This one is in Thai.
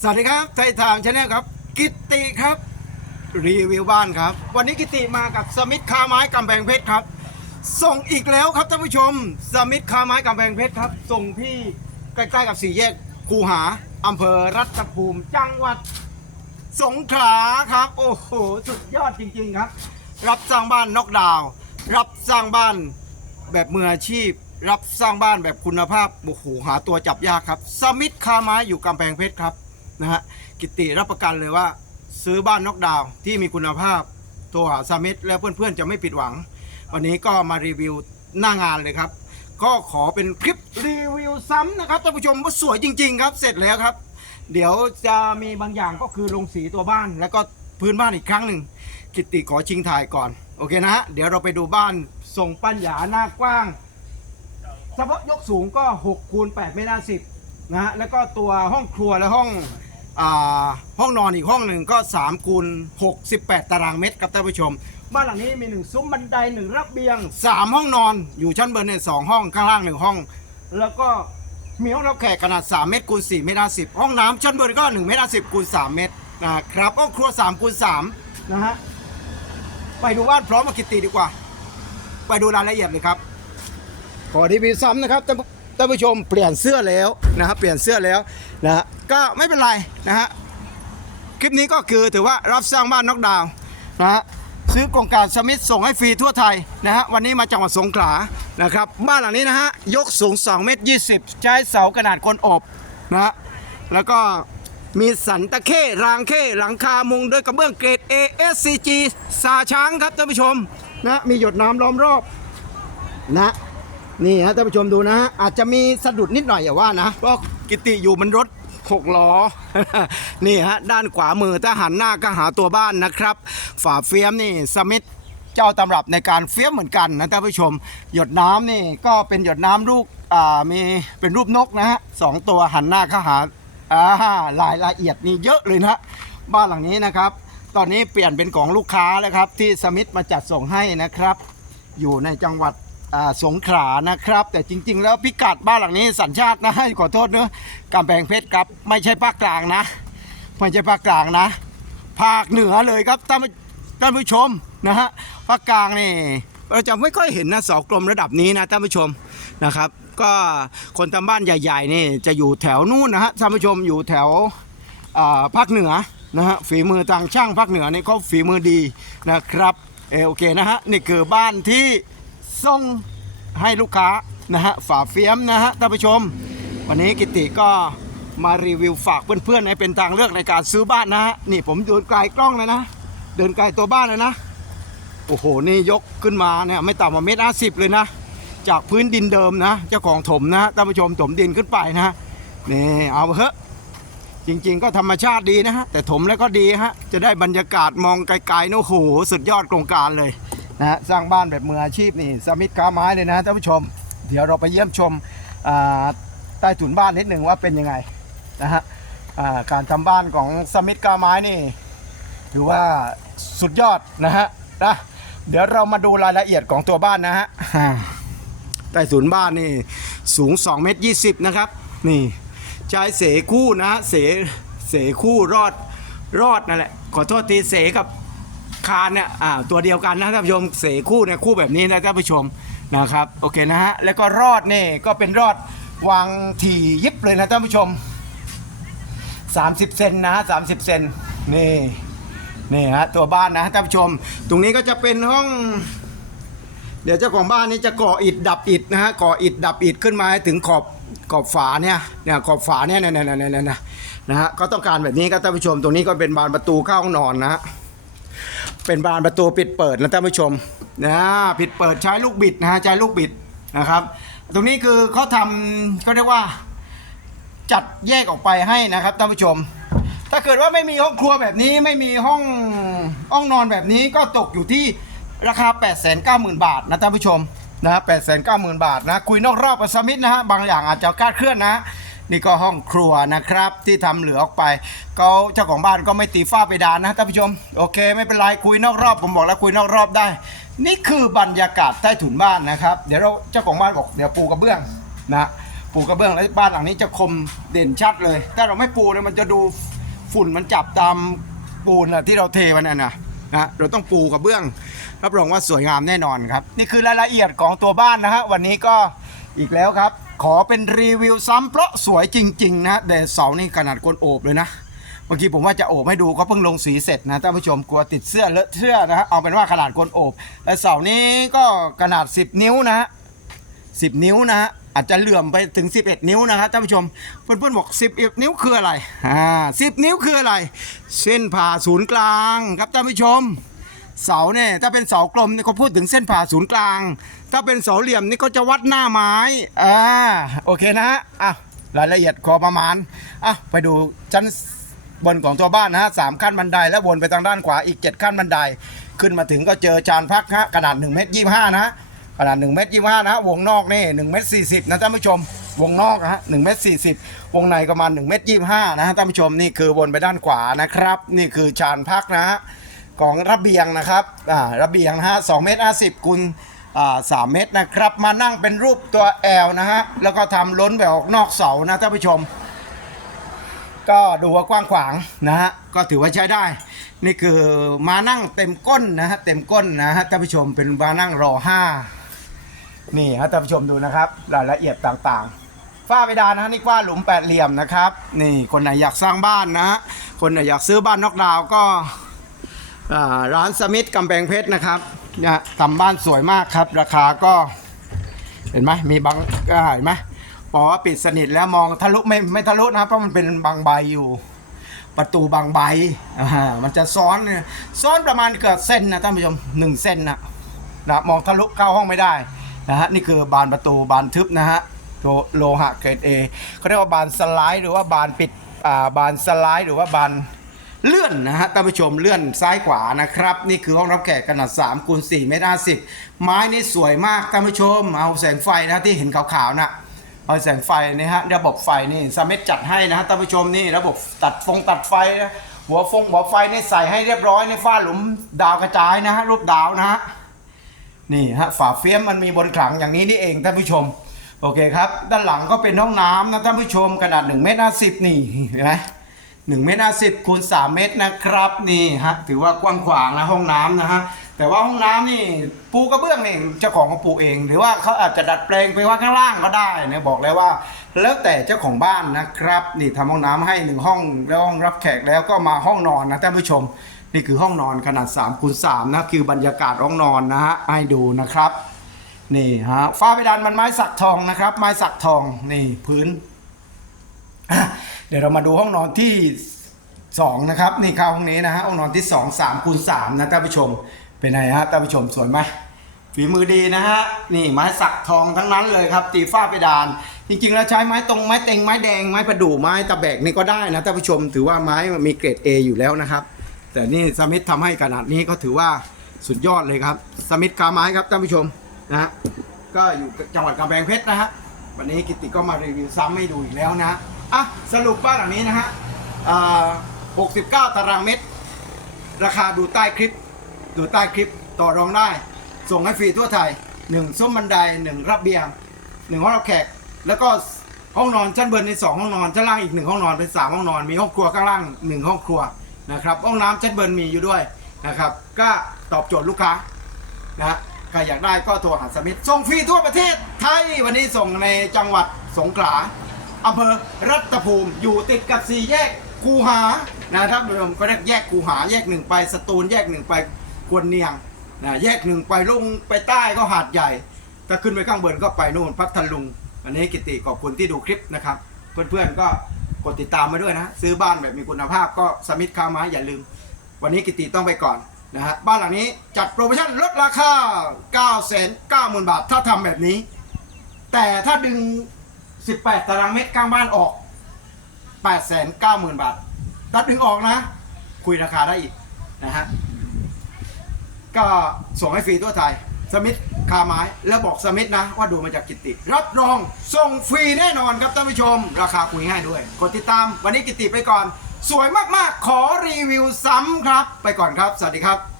สวัสดีครับไทยทามชาแนลครับ กิตติครับ รีวิวบ้านครับ วันนี้กิตติมากับสมิธคาไม้กำแพงเพชรครับ ส่งอีกแล้วครับท่านผู้ชม สมิธคาไม้กำแพงเพชรครับ ส่งที่ใกล้ๆกับสี่แยกคูหาอำเภอรัตภูมิจังหวัด สงขลาครับ โอ้โหสุดยอดจริงๆครับ รับสร้างบ้านนอกดาวน์รับสร้างบ้านแบบมืออาชีพ รับสร้างบ้านแบบคุณภาพโอ้โหหาตัวจับยากครับ สมิธคาไม้อยู่กำแพงเพชรครับ นะฮะกิตติรับประกันเลยว่า ซื้อบ้านนอกดาวที่มีคุณภาพโทรหาสมิธแล้วเพื่อนๆจะไม่ผิดหวัง วันนี้ก็มารีวิวหน้างานเลยครับ ก็ขอเป็นคลิปรีวิวซ้ำนะครับท่านผู้ชมว่าสวยจริง ๆ ครับ เสร็จแล้วครับ เดี๋ยวจะมีบางอย่างก็คือลงสีตัวบ้าน แล้วก็พื้นบ้านอีกครั้งหนึ่งกิตติขอชิงถ่ายก่อนโอเคนะฮะเดี๋ยวเราไปดูบ้านทรงปั้นหยาหน้ากว้างเฉพาะยกสูงก็6คูณ8เมตร50นะฮะแล้วก็ตัวห้องครัวและห้อง ห้องนอนอีกห้องหนึ่งก็3คูณ68 ตารางเมตรครับท่านผู้ชม บ้านหลังนี้มี1ซุ้มบันได1ระเบียง 3 ห้องนอนอยู่ชั้นบนเนี่ยสองห้องข้างล่าง 1 ห้อง แล้วก็มีห้องรับแขกขนาด 3 เมตรคูณ4เมตร50ห้องน้ำชั้นบนก็1เมตร50คูณ3เมตรนะครับห้องครัว3คูณ3นะฮะไปดูบ้านพร้อมมากิตติดีกว่า ไปดูรายละเอียดเลยครับ ขอรีวิวซ้ำนะครับ ท่านผู้ชมเปลี่ยนเสื้อแล้วนะครับเปลี่ยนเสื้อแล้วนะฮะก็ไม่เป็นไรนะฮะคลิปนี้ก็คือถือว่ารับสร้างบ้านน็อกดาวน์นะฮะซื้อโครงการสมิธส่งให้ฟรีทั่วไทยนะฮะวันนี้มาจังหวัดสงขลานะครับบ้านหลังนี้นะฮะยกสูง2เมตร20 ใช้เสากระดาษกลอบนะฮะแล้วก็มีสันตะเข้รางเข้หลังคามุงด้วยกระเบื้องเกรด ASCG ซาช้างครับท่านผู้ชมนะมีหยดน้ำล้อมรอบนะ นี่ฮะท่านผู้ชมดูนะฮะอาจจะมีสะดุดนิดหน่อยอย่าว่านะเพราะกิติอยู่มันรถหกล้อ นี่ฮะด้านขวามือถ้าหันหน้าก็หาตัวบ้านนะครับ ฝาเฟียมนี่สมิธเจ้าตำรับในการเฟียมเหมือนกันนะท่านผู้ชม หยดน้ำนี่ก็เป็นหยดน้ำลูกอ่ามีเป็นรูปนกนะฮะสองตัวหันหน้าเข้าหาอ่ารายละเอียดนี่เยอะเลยนะฮะบ้านหลังนี้นะครับ ตอนนี้เปลี่ยนเป็นของลูกค้าแล้วครับ ที่สมิธมาจัดส่งให้นะครับ อยู่ในจังหวัด สงขลานะครับ แต่จริง ๆ แล้วพิกัดบ้านหลังนี้สัญชาตินะขอโทษเนอะกำแพงเพชรครับไม่ใช่ภาคกลางนะ ไม่ใช่ภาคกลางนะ ภาคเหนือเลยครับท่านผู้ท่านผู้ชมนะฮะภาคกลางนี่เราจะไม่ค่อยเห็นนะเสากลมระดับนี้นะท่านผู้ชมนะครับ ก็คนทำบ้านใหญ่ๆนี่จะอยู่แถวนู้นนะฮะท่านผู้ชมอยู่แถวอ่าภาคเหนือนะฮะฝีมือทางช่างภาคเหนือนี่เขาฝีมือดีนะครับเออโอเคนะฮะนี่คือบ้านที่ ส่งให้ลูกค้านะฮะฝาเฟียมนะฮะท่านผู้ชม วันนี้กิติก็มารีวิวฝากเพื่อนๆให้เป็นทางเลือกในการซื้อบ้านนะฮะนี่ผมเดินไกลกล้องเลยนะ เดินไกลตัวบ้านเลยนะ โอ้โหนี่ยกขึ้นมาเนี่ยไม่ต่ำกว่าเมตรห้าสิบเลยนะ จากพื้นดินเดิมนะ เจ้าของถมนะท่านผู้ชมถมดินขึ้นไปนะนี่เอาเถอะจริงๆ ก็ธรรมชาติดีนะฮะแต่ถมแล้วก็ดีฮะจะได้บรรยากาศมองไกลๆนะโอ้โหสุดยอดโครงการเลย นะฮะสร้างบ้านแบบมืออาชีพนี่สมิธค้าไม้เลยนะท่านผู้ชม เดี๋ยวเราไปเยี่ยมชมใต้ถุนบ้านนิดหนึ่งว่าเป็นยังไงนะฮะการทำบ้านของสมิธค้าไม้นี่ถือว่าสุดยอดนะฮะนะเดี๋ยวเรามาดูรายละเอียดของตัวบ้านนะฮะใต้ถุนบ้านนี่สูง2เมตร20นะครับนี่ใช้เสคู่นะฮะเสเสคู่รอดรอดนั่นแหละขอโทษทีเสกับ คานเนี่ยอ่าตัวเดียวกันนะท่านผู้ชมเสคู่เนี่ยคู่แบบนี้นะท่านผู้ชมนะครับโอเคนะฮะแล้วก็รอดเนี่ยก็เป็นรอดวางถี่ยิบเลยนะท่านผู้ชม 30 เซนนะฮะ30เซนนี่นี่ฮะตัวบ้านนะท่านผู้ชม ตรงนี้ก็จะเป็นห้อง เดี๋ยวเจ้าของบ้านนี้จะก่ออิฐดับอิฐนะฮะก่ออิฐดับอิฐขึ้นมาให้ถึงขอบขอบฝาเนี่ยเนี่ยขอบฝาเนี่ยเนี่ยเนี่ยเนี่ยนะนะฮะก็ต้องการแบบนี้ครับท่านผู้ชม ตรงนี้ก็เป็นบานประตูเข้าห้องนอนนะฮะ เป็นบานประตูปิดเปิดนะท่านผู้ชมนะปิดเปิดใช้ลูกบิดนะฮะใช้ลูกบิดนะครับ ตรงนี้คือเขาทำเขาเรียกว่าจัดแยกออกไปให้นะครับท่านผู้ชม ถ้าเกิดว่าไม่มีห้องครัวแบบนี้ไม่มีห้องห้องนอนแบบนี้ก็ตกอยู่ที่ราคา 890,000 บาทนะท่านผู้ชมนะ890,000 บาทนะคุยนอกรอบกับสมิธนะฮะบางอย่างอาจจะคลาดเคลื่อนนะ นี่ก็ห้องครัวนะครับที่ทำเหลือออกไปเขาเจ้าของบ้านก็ไม่ตีฝ้าไปดานนะท่านผู้ชมโอเค ไม่เป็นไรคุยนอกรอบผมบอกแล้วคุยนอกรอบได้ นี่คือบรรยากาศใต้ถุนบ้านนะครับเดี๋ยวเราเจ้าของบ้านบอกเดี๋ยวปูกระเบื้องนะปูกระเบื้องแล้วบ้านหลังนี้จะคมเด่นชัดเลย ถ้าเราไม่ปูเนี่ยมันจะดูฝุ่นมันจับตามปูนะที่เราเทมันน่ะนะนะเราต้องปูกระเบื้องรับรองว่าสวยงามแน่นอนครับ นี่คือรายละเอียดของตัวบ้านนะฮะวันนี้ก็อีกแล้วครับ ขอเป็นรีวิวซ้ำเพราะสวยจริง ๆ นะแต่เสานี่ขนาดก้นโอบเลยนะเมื่อกี้ผมว่าจะโอบให้ดูก็เพิ่งลงสีเสร็จนะท่านผู้ชมกลัวติดเสื้อเลอะเสื้อนะฮะเอาเป็นว่าขนาดก้นโอบและเสานี้ก็ขนาด 10 นิ้วนะฮะ10นิ้วนะฮะอาจจะเหลื่อมไปถึง 11 นิ้วนะครับท่านผู้ชมเพื่อนๆบอก11นิ้วคืออะไรอ่า10 นิ้วคืออะไร เส้นผ่าศูนย์กลางครับท่านผู้ชม เสาเนี่ยถ้าเป็นเสากลมเนี่ยเขาพูดถึงเส้นผ่าศูนย์กลาง ถ้าเป็นเสาเหลี่ยมนี่ก็จะวัดหน้าไม้อ่าโอเคนะฮะอะรายละเอียดขอประมาณอะไปดูชั้นบนของตัวบ้านนะฮะสามขั้นบันไดแล้ววนไปทางด้านขวาอีก 7 ขั้นบันได ขึ้นมาถึงก็เจอจานพักฮะขนาด1เมตร25นะฮะขนาด1เมตร25นะฮะวงนอกนี่1เมตร40นะท่านผู้ชม วงนอกนะฮะ1เมตร40วงในประมาณ1เมตร25นะฮะท่านผู้ชมนี่คือวนไปด้านขวานะครับ นี่คือชานพักนะฮะ ของระเบียงนะครับอ่าระเบียงนะฮะสองเมตรห้าสิบคูณอ่าสามเมตรนะครับ มานั่งเป็นรูปตัวแอลนะฮะแล้วก็ทำล้นแบบออกนอกเสานะท่านผู้ชม ก็ดูว่ากว้างขวางนะฮะก็ถือว่าใช้ได้ นี่คือมานั่งเต็มก้นนะฮะเต็มก้นนะฮะท่านผู้ชมเป็นมานั่งรอห้านี่ฮะท่านผู้ชมดูนะครับรายละเอียดต่างๆ ฝ้าเพดานนะฮะนี่กว้าหลุมแปดเหลี่ยมนะครับ นี่คนไหนอยากสร้างบ้านนะคนไหนอยากซื้อบ้านนอกดาวก็ ร้านสมิธกำแพงเพชรนะครับเนี่ยทำบ้านสวยมากครับ ราคาก็เห็นไหมมีบางอ่าเห็นไหมบอกว่าปิดสนิทแล้วมองทะลุไม่ไม่ทะลุนะครับเพราะมันเป็นบางใบอยู่ประตูบางใบมันจะซ้อนเนี่ยซ้อนประมาณเกือบเส้นนะท่านผู้ชมหนึ่งเส้นนะนะมองทะลุเข้าห้องไม่ได้นะฮะนี่คือบานประตูบานทึบนะฮะโลโลหะเกรดเอเขาเรียกว่าบานสไลด์หรือว่าบานปิดอ่าบานสไลด์หรือว่าบาน เลื่อนนะฮะท่านผู้ชมเลื่อนซ้ายขวานะครับ นี่คือห้องรับแขกขนาด3คูณ4เมตร50ไม้นี่สวยมากท่านผู้ชม เอาแสงไฟนะที่เห็นขาวๆนะเอาแสงไฟนี่ฮะระบบไฟนี่สมิธจัดให้นะฮะท่านผู้ชมนี่ระบบตัดฟงตัดไฟนะหัวฟงหัวไฟนี่ใส่ให้เรียบร้อยในฝ้าหลุมดาวกระจายนะฮะรูปดาวนะฮะนี่ฮะฝาเฟี้ยมมันมีบนขลังอย่างนี้นี่เองท่านผู้ชมโอเคครับ ด้านหลังก็เป็นห้องน้ำนะท่านผู้ชมขนาด1เมตร50นี่เห็นไหม หนึ่งเมตรห้าสิบคูณสามเมตรนะครับนี่ฮะถือว่ากว้างขวางนะห้องน้ำนะฮะแต่ว่าห้องน้ำนี่ปูกระเบื้องนี่เจ้าของเขาปูเอง หรือว่าเขาอาจจะดัดแปลงไปว่าข้างล่างก็ได้นะบอกแล้วว่า แล้วแต่เจ้าของบ้านนะครับ นี่ทำห้องน้ำให้หนึ่งห้องแล้วห้องรับแขกแล้วก็มาห้องนอนนะท่านผู้ชม นี่คือห้องนอนขนาด3คูณ3นะคือบรรยากาศห้องนอนนะฮะให้ดูนะครับนี่ฮะฝ้าเพดานมันไม้สักทองนะครับ ไม้สักทองนี่พื้น เดี๋ยวเรามาดูห้องนอนที่ 2 นะครับ นี่เข้าห้องนี้นะฮะห้องนอนที่ 2 3คูณ3นะท่านผู้ชมเป็นไงฮะท่านผู้ชมสวยไหมฝีมือดีนะฮะนี่ไม้สักทองทั้งนั้นเลยครับ ตีฝ้าเพดาน จริงๆแล้วใช้ไม้ตรงไม้เต็งไม้แดงไม้ประดู่ไม้ตะแบกนี่ก็ได้นะท่านผู้ชมถือว่าไม้มันมีเกรด A อยู่แล้วนะครับ แต่นี่สมิธทำให้ขนาดนี้ก็ถือว่าสุดยอดเลยครับสมิธคาไม้ครับท่านผู้ชมนะฮะก็อยู่จังหวัดกำแพงเพชรนะฮะวันนี้กิติก็มารีวิวซ้ำให้ดูอีกแล้วนะ อะสรุปบ้านหลังนี้นะฮะอ่า69ตารางเมตร ราคาดูใต้คลิป ดูใต้คลิปต่อรองได้ ส่งให้ฟรีทั่วไทย1ซุ้มบันได1รับเบียง1ห้องรับแขก แล้วก็ห้องนอนชั้นบนใน2ห้องนอนชั้นล่างอีก1ห้องนอนเป็น3ห้องนอน มีห้องครัวข้างล่าง1ห้องครัวนะครับห้องน้ำชั้นบนมีอยู่ด้วยนะครับ ก็ตอบโจทย์ลูกค้านะฮะใครอยากได้ก็โทรหาสมิธส่งฟรีทั่วประเทศไทยวันนี้ส่งในจังหวัดสงขลา อำเภอรัตภูมิ อยู่ติดกับสี่แยกคูหานะครับผู้ชมก็เรียกแยกคูหาแยกหนึ่งไปสตูลแยกหนึ่งไปกวนเนียงนะแยกหนึ่งไปลงไปใต้ก็หาดใหญ่ถ้าขึ้นไปข้างบนก็ไปนู่นพัทลุงวันนี้กิติขอบคุณที่ดูคลิปนะครับ เพื่อนๆก็กดติดตามมาด้วยนะ ซื้อบ้านแบบมีคุณภาพก็สมิธค้าไม้อย่าลืม วันนี้กิติต้องไปก่อนนะฮะบ้านหลังนี้จัดโปรโมชั่นลดราคา 9 9 0 0 0 0 บาท ถ้าทำแบบนี้ แต่ถ้าดึง 18 ตารางเมตรข้างบ้านออก 8 9 0 0 0 0 บาทถ้าดึงออกนะ คุยราคาได้อีกนะฮะ ก็ส่งให้ฟรีทั่วไทย สมิธคาไม้แล้วบอกสมิธนะ ว่าดูมาจากกิตติรับรองส่งฟรีแน่นอนครับท่านผู้ชม ราคาคุยง่ายด้วย กดติดตามวันนี้กิตติไปก่อน สวยมากๆ ขอรีวิวซ้ำครับ ไปก่อนครับ สวัสดีครับ